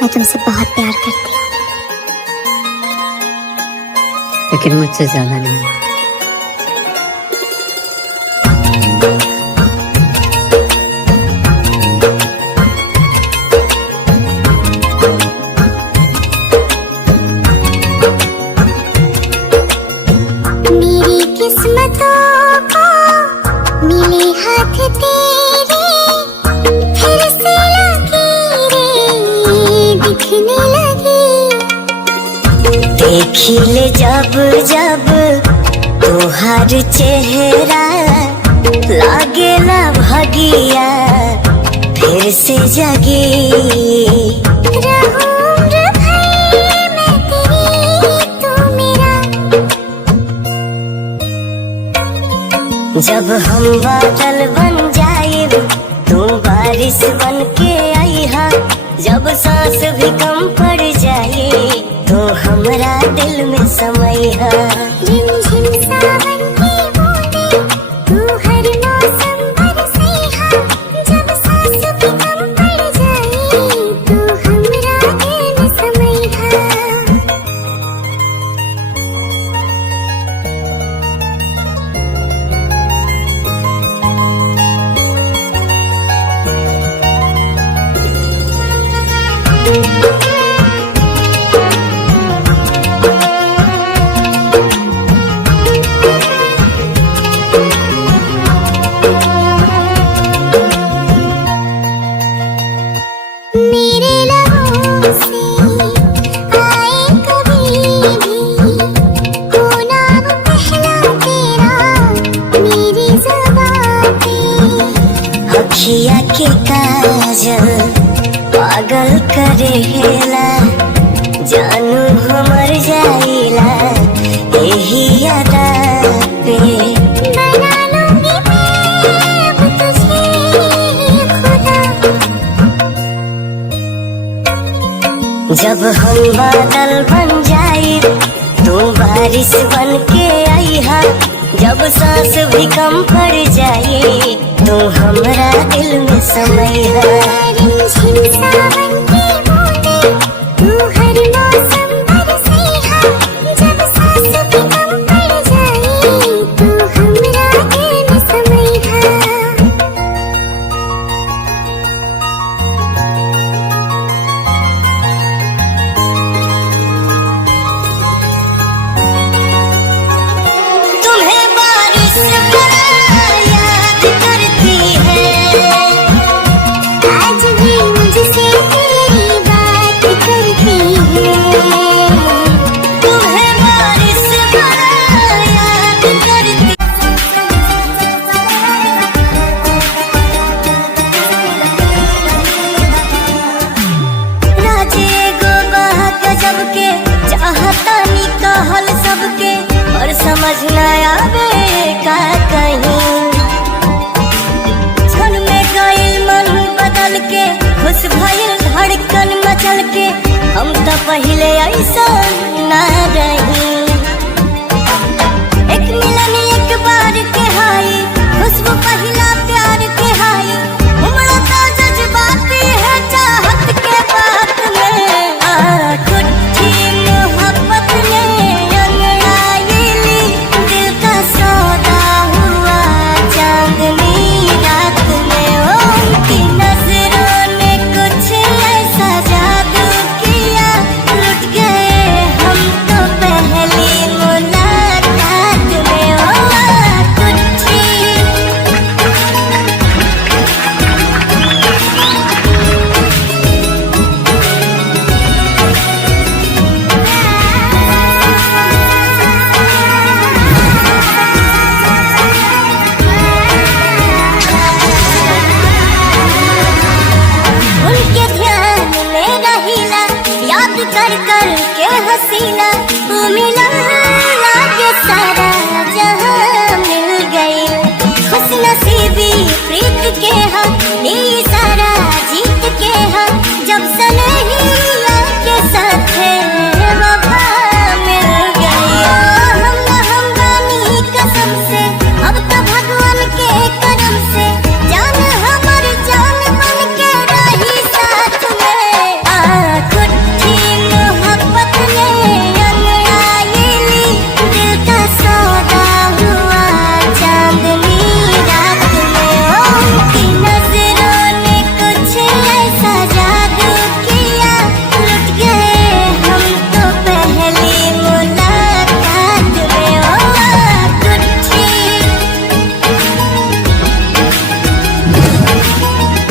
मैं तुमसे बहुत प्यार करती हूँ, लेकिन मुझसे ज्यादा नहीं। मेरी किस्मतों को मिले हाथ तेरे, फिर से लकीरें दिखने लगी। देखी ले जब जब तोहार चेहरा, लागेला भगिया फिर से जगी। रहूं उम्र भर मैं तेरी, तू मेरा। जब हम बादल बन जाएब, तू बारिश बन के आईहा। जब सांस भी कम पड़ जाए, तो हमरा दिल में समैहा। रिमझिम सावन की बूंदें, तू हर मौसम बरसैहा। जब सांस भी कम पड़ जाए, तू हमरा दिल में समैहा। मेरे लबों से आए कभी भी, हो नाम पहला तेरा मेरी ज़ुबां पे। अखिया के काजल पागल करेला, जानू हमर जाइला यही अदा पे। बना लूंगी मैं अब तुझे खुदा। जब हम बादल बन जाए, तू बारिश बन के आईहा। जब सांस भी कम पड़ जाए, तो हमरा दिल में समैहा। रिमझिम सावन की बूंदें, तू हर मौसम बरसैहा। जब सांस भी कम पड़ जाए, तू हमरा दिल में समैहा। तुम्हें बारिश बड़ा याद करती है, आज भी मुझसे तेरी बात करती है। तुम्हें बारिश बड़ा याद करती। राजे गो बात गजब के, चाहता नी कहल सबके, और समझ न आवे का कहीं। क्षण में गइल मन बदल के, खुश भइल धड़कन मचल के। हम तो पहले ऐसा